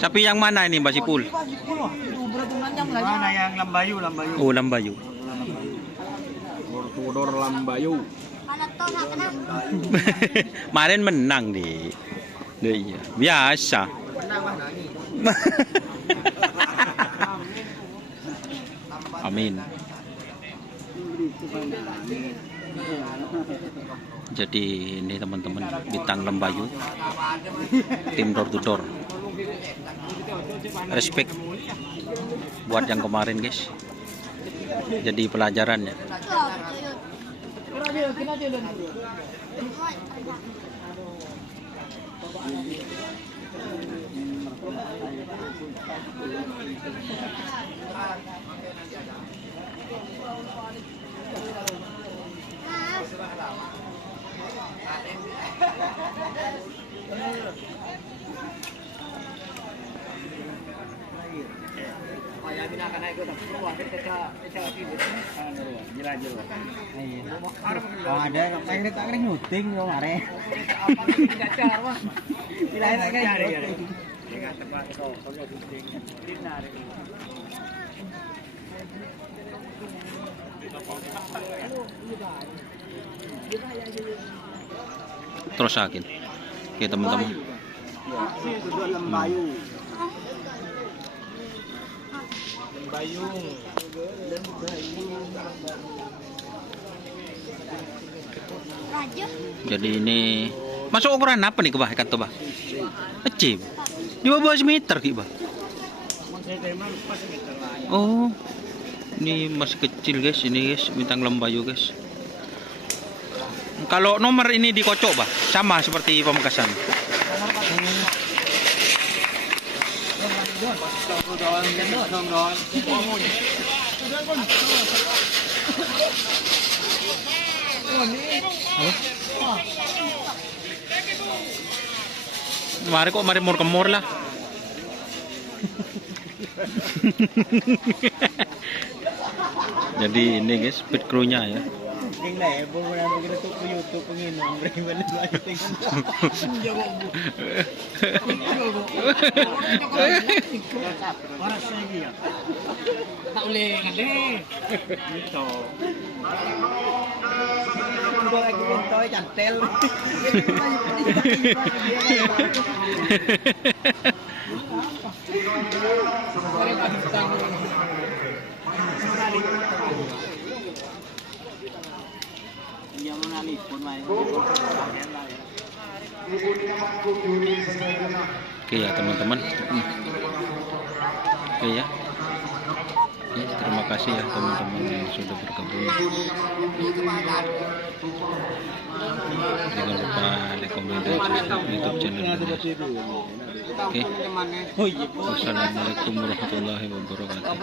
Sapi yang mana ini Mbak Sipul? Mana yang Lambayu, Lambayu. Oh, Lambayu. Tudor Lambayu. Kemarin menang di. Iya, biasa. Amin. Jadi ini teman-teman bintang Lambayu, tim door to door. Respect buat yang kemarin guys. Jadi pelajarannya. Oh ada pengen tak kering nyuting yo mare. Terus sakit. Oke teman-teman. Jadi ini masuk ukuran apa nih kebah ikan tuh bah? Kecil. 12 meter ki bah. Oh, ini masih kecil guys, ini guys bintang Lambayu guys. Kalau nomor ini dikocok bah, sama seperti Pamekasan. Mari kok mari mur-kemur lah. Jadi ini guys pit crew-nya ya. Oke ya teman-teman. Oke ya. Oke, terima kasih ya teman-teman yang sudah bergabung. Jangan lupa like, comment, dan subscribe YouTube channel ini. Oke. Wassalamualaikum warahmatullahi wabarakatuh.